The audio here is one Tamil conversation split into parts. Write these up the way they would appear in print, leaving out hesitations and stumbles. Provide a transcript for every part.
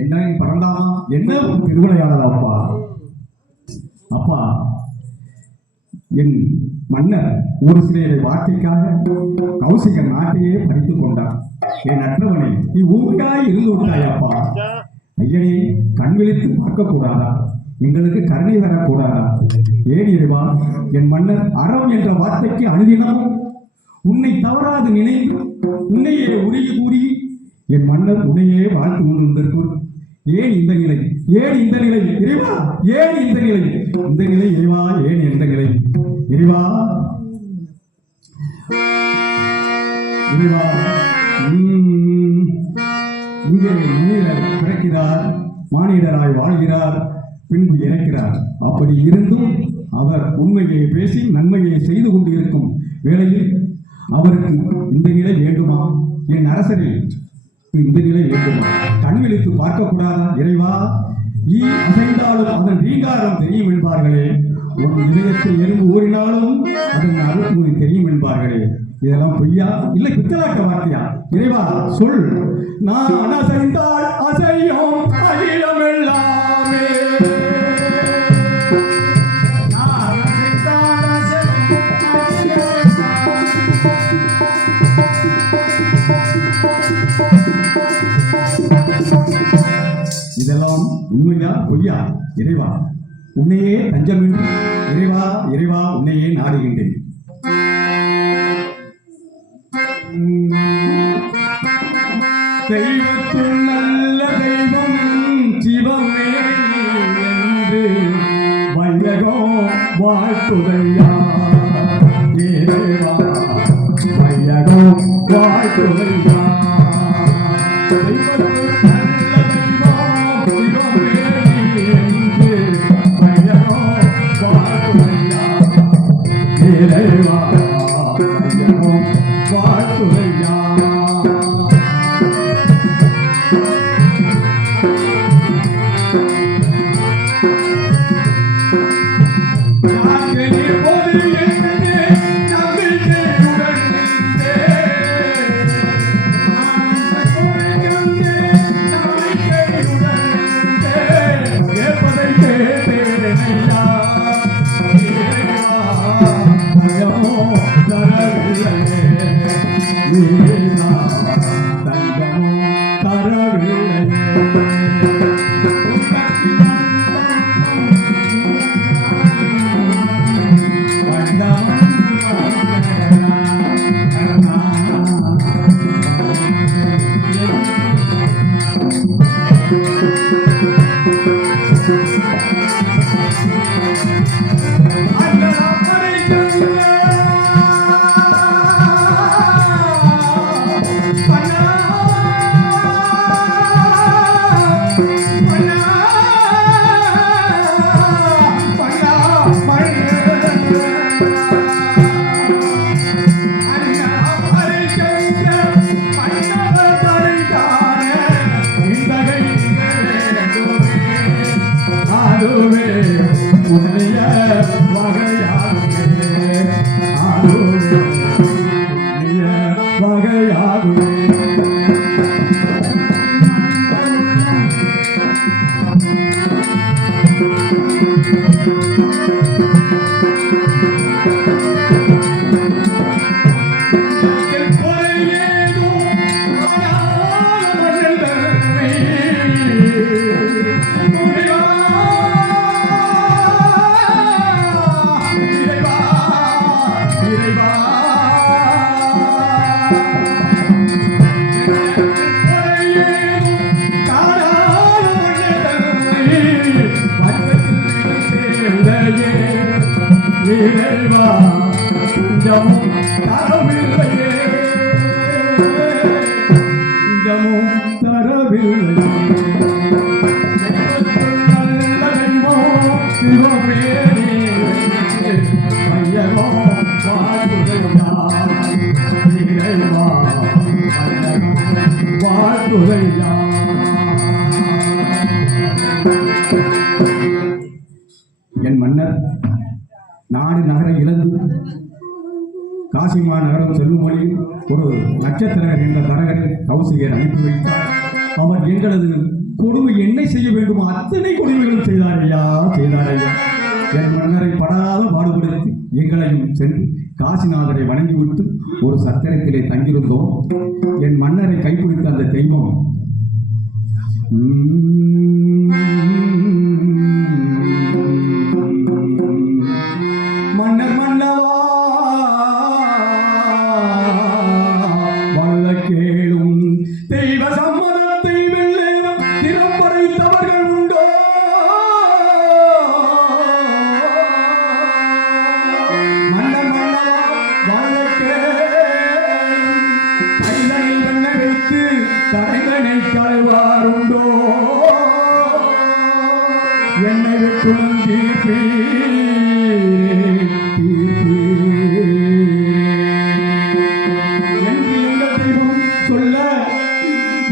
என்ன பறந்தாமா என்ன ஒரு திருவிளையாடல் அப்பா. அப்பா, என் மன்னர் ஒரு சில வார்த்தைக்காக கௌசிக நாட்டையே படித்துக் கொண்டார். என் அற்றவனை நீ ஊருக்காய் இருந்து விட்டாய் அப்பா. ஐயனே, கண் விழித்து பார்க்க கூடாதா? எங்களுக்கு கருணை தரக்கூடாதா? ஏன் இறைவா, என் மன்னர் அறம் என்ற வார்த்தைக்கு அணுதினமும் உன்னை தவறாது நினைத்து உன்னையே உருகி கூறி என் மன்னர் உன்னையே வாழ்த்து கொண்டிருந்தார். ஏன் இந்த நிலை? ஏன் இந்த நிலை இறைவா? ஏன் இந்த நிலை? இந்த நிலை இறைவா, ஏன் எந்த நிலை இறைவா? இறைவா, இங்கே மனிதர் பிறக்கிறார், மானிடராய் வாழ்கிறார், பின்பு இறக்கிறார். அப்படி இருந்தும் அவர் உண்மையை பேசி நன்மையை செய்து கொண்டு இருக்கும் வேளையில் அவருக்கு இந்த நிலை வேண்டுமா? என் அரசரில் இந்த நிலை வேண்டுமா? கண் விழித்து பார்க்கக்கூடாதா இறைவா? ஈ அசைந்தாலும் அதன் ரீங்காரம் தெரியும் என்பார்களே, உன் இதயத்தில் எறும்பு ஊறினாலும் அதன் அறுப்பு தெரியும் என்பார்களே. இதெல்லாம் பொய்யா இல்லை பித்தலாக்க வார்த்தையா? இறைவா சொல். நான் அசைந்தால் அசையும் அகிலம் எல்லாமே. இதெல்லாம் உண்மையா பொய்யா? இறைவா உன்னையே தஞ்சம் என்று இறைவா, இறைவா உன்னையே நாடுகின்றேன். தெய்வத்துள் நல்ல தெய்வம் சிவமே என்று வையகம் வாழ்த்துதையா. இறைவா வையகம் வாழ்த்துதையா. Yeah. இறைவா கொஞ்சமும் தரவில்லையே கொஞ்சமும் தரவில்லையே நல்லவென்னோ சிவமேனி ஐயனோ வாழ்த்துதையா இறைவா வாழ்த்துதையா. என் மன்னர் நாடு நகரை இழந்து காசிமா நகரம் செல்லும் வழியில் ஒரு நட்சத்திரகர் என்ற தரகரை கௌசிகர் அனுப்பி வைத்தார். அவர் எங்களது கொடுமை என்ன செய்ய வேண்டுமோ அத்தனை கொடுமைகளும் செய்தாரையா. என் மன்னரை படாத பாடுபடுத்தி எங்களையும் சென்று காசிநாதரை வணங்கிவிட்டு ஒரு சத்திரத்திலே தங்கியிருந்தோம். என் மன்னரை கைப்பிடித்த அந்த தெய்வம் மன்னர் மன்னவா வல்ல கேளும் தெய்வ சம்மதத்தை வெல்ல திறம்பறைத்தவர்கள் உண்டோ. மன்னர் மன்னவா வல்ல கேளும் கைதனை வெண்ண வைத்து தடைதனை களைவாருண்டோ. என்னை விட்டுளும் தீர்ப்பீ சொல்ல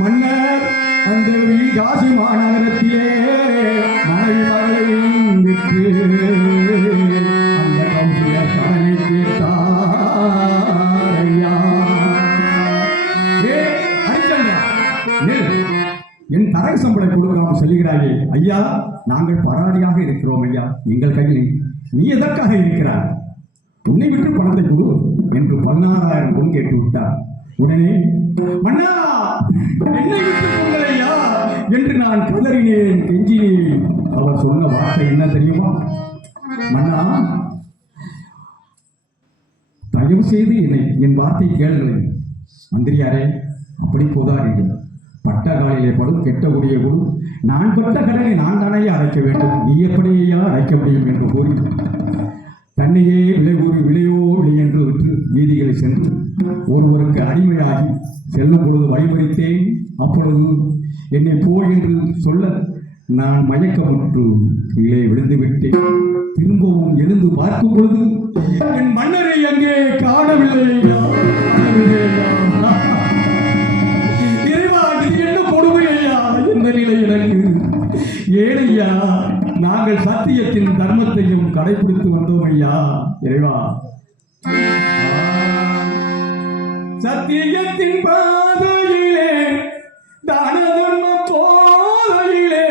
மன்னர் அந்த காசி மாநகரத்திலே மனைவி மகளையும் விட்டு அந்த கௌசிய கடனை தீர்த்தாரையா. என் தரை சம்பளை கொடுக்காமல் செல்கிறாயே ஐயா. நாங்கள் பராரியாக இருக்கிறோம் ஐயா. எங்கள் கையில் நீ எதற்காக இருக்கிறார்? உன்னை விட்டு பணத்தை கொடு என்று 16,000 பொன் கேட்டு விட்டார். உடனே மன்னா என்னை விட்டு கொள்ளையா என்று நான் கதறினேன், கெஞ்சினேன். அவர் சொன்ன வார்த்தை என்ன தெரியுமா? மன்னா தயவு செய்து என் வார்த்தை கேளுங்கள். மந்திரியாரே அப்படி போதாதீர்கள். பட்ட காலிலே படும் கெட்ட உடைய குரு நான் பட்ட கடனை நான் தானே அடைக்க வேண்டும். நீ எப்படியா அடைக்க முடியும் என்று கூறி தன்னையே விலை கூறி விலையோ விலை என்று விற்று வீதிகளை சென்று ஒருவருக்கு அடிமையாகி செல்லும் பொழுது வழிமறித்தேன். அப்பொழுது என்னை போ என்று சொல்ல நான் மயக்கமுற்று கீழே விழுந்து விட்டேன். திரும்பவும் எழுந்து பார்க்கும் பொழுது என் மன்னரை அங்கே காணவில்லையா. இறைவா இது என்ன கொடுமையா என்ற நிலை எனக்கு. ஏழையா நாங்கள் சத்தியத்தின் தர்மத்தையும் கடைபிடித்து வந்தோம் ஐயா. இறைவா சத்தியத்தின் பாதையிலே தான தர்ம போதையிலே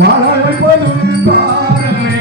வாழ வைப்பதும் பாரமே.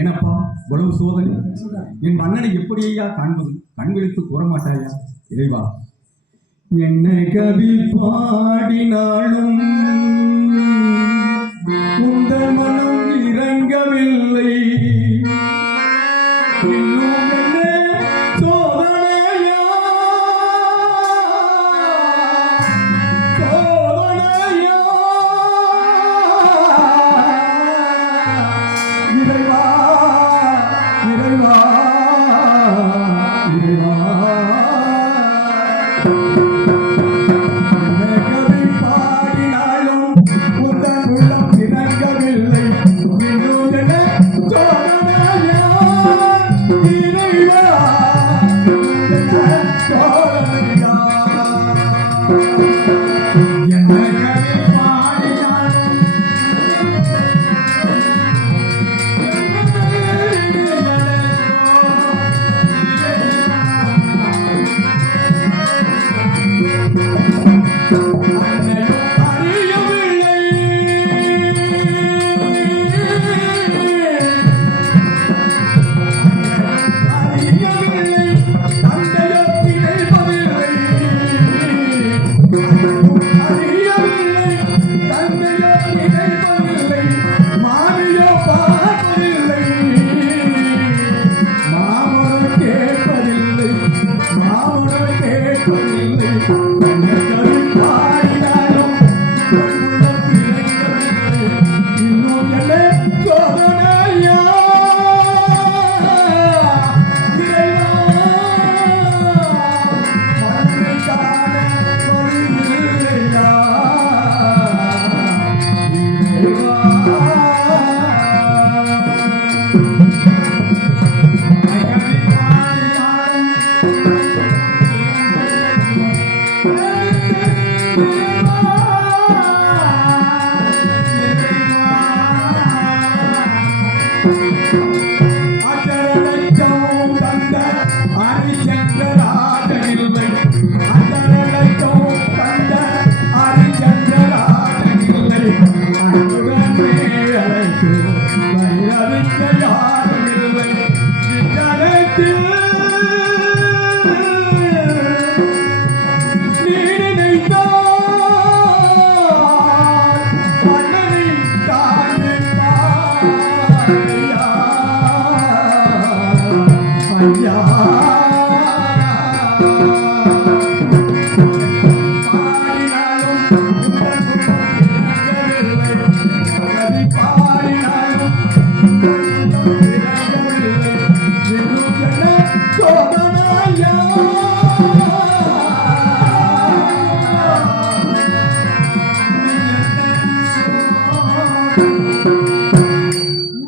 ஏனப்பா இவ்வளவு சோதனை? என் மன்னனை எப்படியா காண்பது? கண்களுக்கு கூறமாட்டாயா? இறைவா, என்னை கவி பாடினாலும் உங்கள் மனம் இறங்கவில்லை. இன்னும் என்ன சோதனையா சோதனையா? இறைவா இறைவா இறைவா, கவி பாடினாலும் உந்தன் உள்ளம் இறங்கவில்லை. இன்னும் என்ன சோதனையா? இறைவா சோதனையா? என்ன கவி பாடினாலும்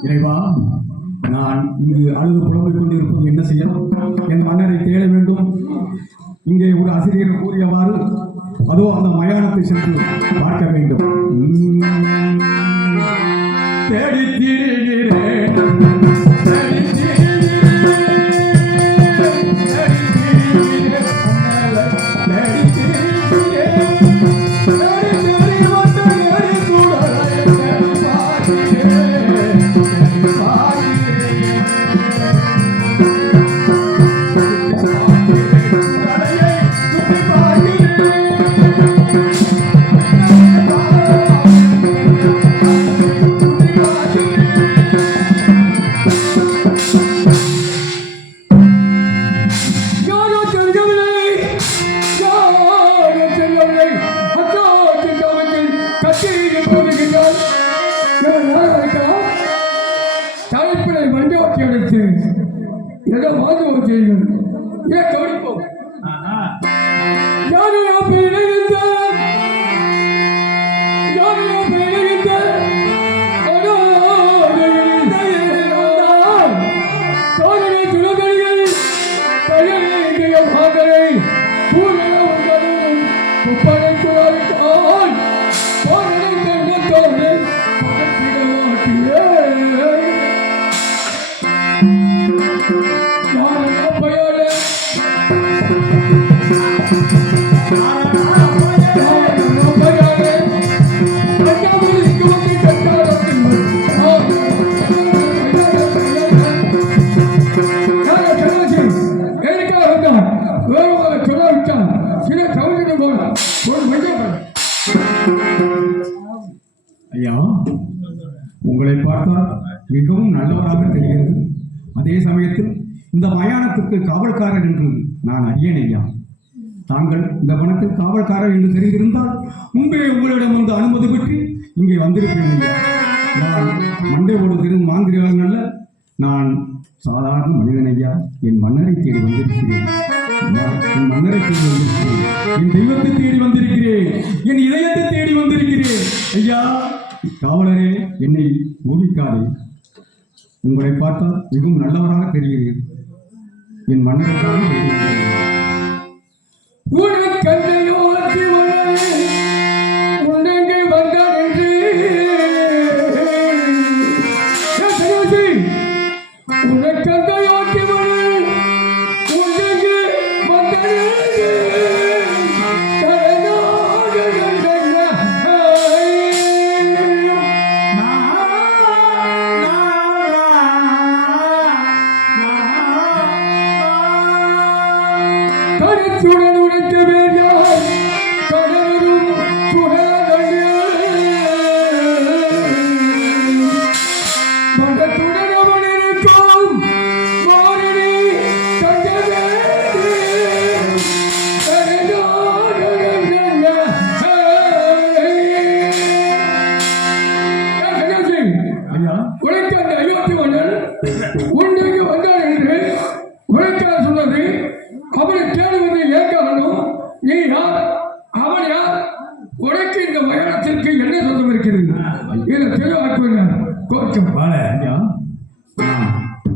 இறைவா, நான் இங்கு அழுது புலம்பிக் கொண்டிருப்பது என்ன செய்யலாம்? என் மன்னரை தேட வேண்டும். இங்கே ஒரு ஆசிரியர் கூறியவாறு அதோ அந்த மயானத்தை சென்று பார்க்க வேண்டும். தேடி திரிகிறேன், தேடி ஐயா, உங்களை பார்த்தால் மிகவும் நல்லவராக தெரிகிறது. அதே சமயத்தில் இந்த மயானத்துக்கு காவல்காரர் என்று நான் அறியேன் ஐயா. தாங்கள் இந்த வனத்தில் காவல்காரர் என்று தெரிந்திருந்தால் முன்பே உங்களிடம் வந்து அனுமதி பெற்று இங்கே வந்திருப்பேன் ஐயா. நான் மண்டை ஓடுதிரும் மாந்திரிகள் அல்ல, நான் சாதாரண மனிதன் ஐயா. என் மன்னரை தேடி வந்திருக்கிறேன். என் மன்னரை தேடி வந்திருக்கிறேன். என் தெய்வத்தை தேடி வந்திருக்கிறேன். என் இதயத்தை தேடி வந்திருக்கிறேன் ஐயா. காவலரே, என்னை ஊகிக்காதே. உங்களை பார்த்தால் மிகவும் நல்லவராக தெரிகிறேன். என் மன்னரை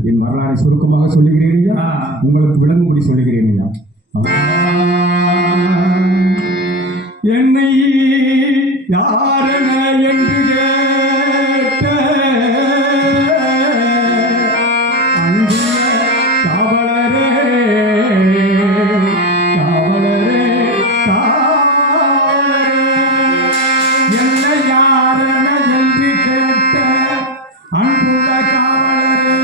என் வரலாறை சுருக்கமாக சொல்லுகிறேன் ஐயா. உங்களுக்கு விளங்கும்படி சொல்லுகிறேன் ஐயா. என்னை யாரென என்று கேட்ட அன்புள்ள காவலரே, காவலரே, காவலரே, என்னை யாரென என்று கேட்ட அன்புள்ள காவலரே,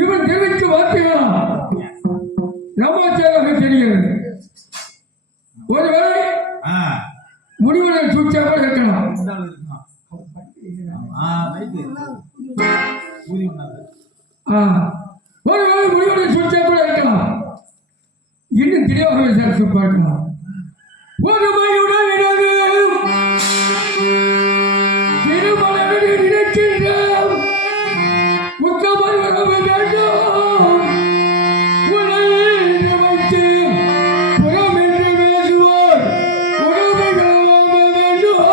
இவன் தெரிவிக்கும் வார்த்தைகளா நம்பாச்சாராக தெரிகிறது. ஒருவேளை முடிவுகளை சூழ்ச்சியாக இருக்கலாம். ஒருவேளை முடிவுகளை சூழ்ச்சியாக இருக்கலாம். இன்னும் தெளிவாக விசாரித்து பார்க்கலாம். ஒருமையுடன் இரவு திருமணத்தை நினைக்கின்றோம். உத்தமர் வரவு வேண்டும். உலகில் வைத்து புறம் என்று பேசுவோர் உறவுகள் வேண்டும்.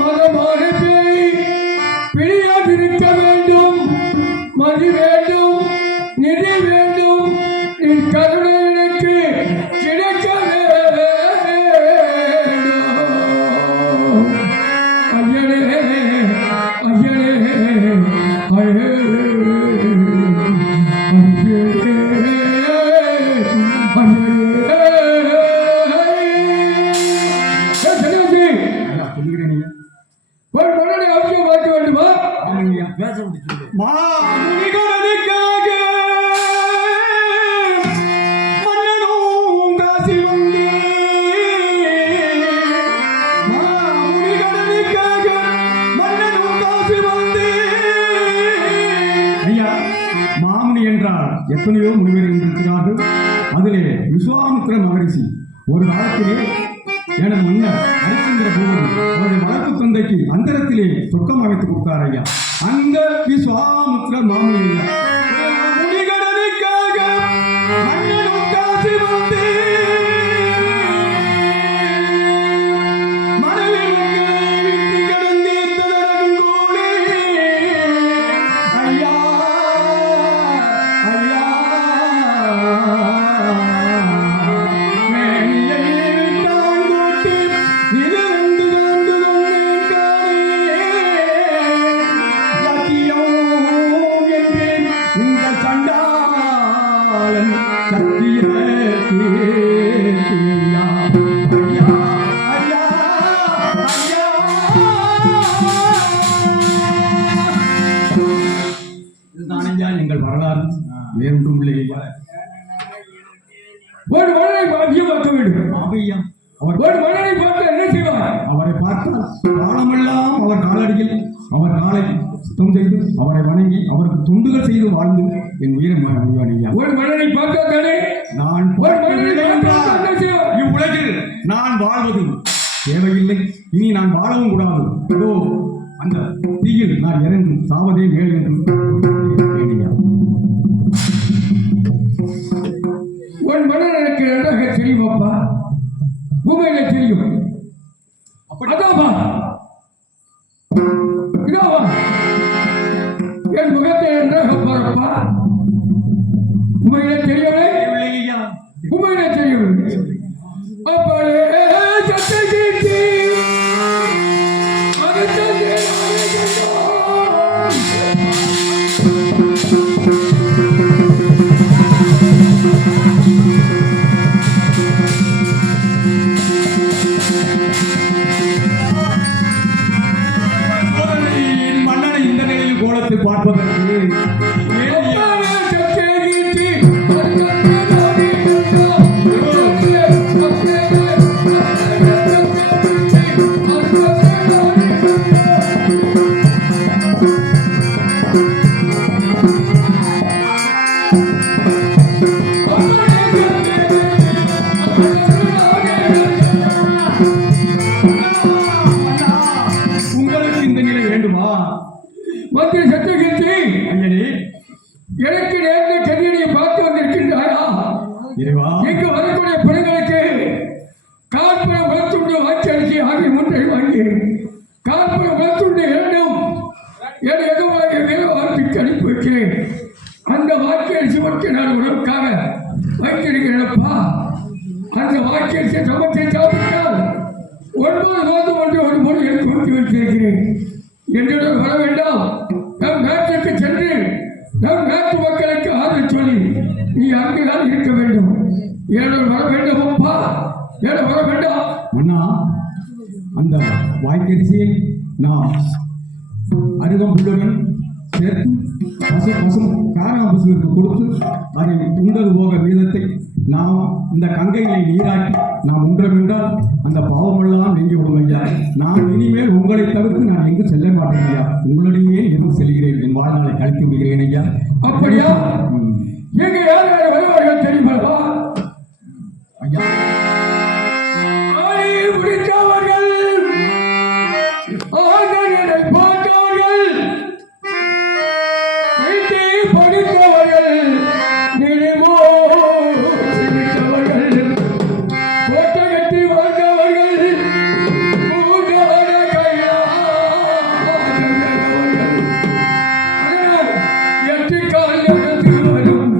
மதமான பேய் பிழையாதிருக்க வேண்டும். மதி வேண்டும், நிதி வேண்டும், எத்தனையோ முனிவர்கள் இருக்கிறார்கள். அதிலே விஸ்வாமித்திர மகரிஷி ஒரு காலத்திலே எனது மன்னர் ஹரிச்சந்திர பூபதி அவருடைய வளர்ப்பு தந்தைக்கு அந்தரத்திலே சொர்க்கம் அமைத்து கொடுத்தார் ஐயா. அந்த விஸ்வாமித்திர மாமுனி ஐயா முனிகடனுக்காக மன்னனும் காசி வந்து மனைவி மக்களை விட்டு கடந்து தடங்கோலே ஐயா ஐயா எங்கள் வரலாறு வேறொன்றும் இல்லை. ஒரு மன்னனை பார்க்க வேண்டும். ஆமையா அவர் ஒரு மன்னனை பார்த்து என்ன செய்வார்? அவரை பார்த்தால் காலமெல்லாம் அவர் காலடியில் அவர் காலை சுத்தம் செய்து அவரை வணங்கி அவருக்கு தொண்டுகள் செய்து வாழ்ந்து என் உயிரை முடிவான் ஐயா. ஒரு மன்னனை பார்த்தாலே நான் இவ்வுலகில் நான் வாழ்வது தேவையில்லை, இனி நான் வாழவும் கூடாது. இதோ அந்த தீயில் நான் இறந்து சாவதே மேல் என்று ஒரு மன்னன் எனக்கு நன்றாக தெரியும் அப்பா, உண்மையில தெரியும். அதாவா இதாவா என் முகத்தை நன்றாக பாருப்பா. உண்மையில தெரியவில்லை, உண்மையில தெரியவில்லை. அப்பே சத்தை கீர்த்தி மன்னனை இந்த நிலையில் கோலத்தை பார்ப்பதற்கு உங்களுக்கு இந்த நிலை வேண்டுமா? மத்திய சத்தியகீர்த்தி ஐயனே, எனக்கு நேர்ந்த கண்ணியை பார்த்து வந்திருக்கின்றாயா? இங்கு வரக்கூடிய பெண்களுக்கு கார்புர வளர்த்துண்டு வாய்ச்சரிசி ஆகிய ஒன்றை வாங்கி கார்புர வளர்த்துண்டு இரண்டும் என் எதுவாக வேறு வார்த்தைக்கு அனுப்பி வைக்கிறேன். அந்த வாக்கியரிசி மட்டும் நான் உணவுக்காக வைத்திருக்கிறேனப்பா. அந்த வாக்கியரிசி சமத்தை சாப்பிட்டால் 9 மாதம் ஒன்று ஒரு முறை எனக்கு கொடுத்து வைத்திருக்கிறேன். என்னுடன் வர வேண்டாம். நம் நாட்டுக்கு சென்று நம் நாட்டு மக்களுக்கு ஆதரவு சொல்லி நீ அங்குதான் இருக்க வேண்டும். என்னுடன் வர வேண்டும் அப்பா, என்ன வர வேண்டாம். அண்ணா, அந்த வாய்க்கரிசியை நாம் அருகம்புல்லுடன் சேர்த்து பசும் காராம்பசுக்கு கொடுத்து அதை உண்டது போக வீதத்தை நாம் இந்த கங்கையை நீராட்டி நாம் உண்டோம் என்றால் அந்த பாவமெல்லாம் நீங்கி விடும் ஐயா. நான் இனிமேல் உங்களை தவிர்த்து நான் எங்கு செல்ல மாட்டேன் ஐயா. உங்களிடையே இருந்து செல்கிறேன், என் வாழ்நாளை கழித்து விடுகிறேன் ஐயா. அப்படியா? எங்க யார் யார் வருவார்கள் தெரியுமா ஐயா? முடித்தவர்கள் பார்த்தவர்கள் படித்தவர்கள் நினைவோ கோட்டகத்தை வாழ்ந்தவர்கள் எட்டு கால் வரும்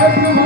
பார்க்கும்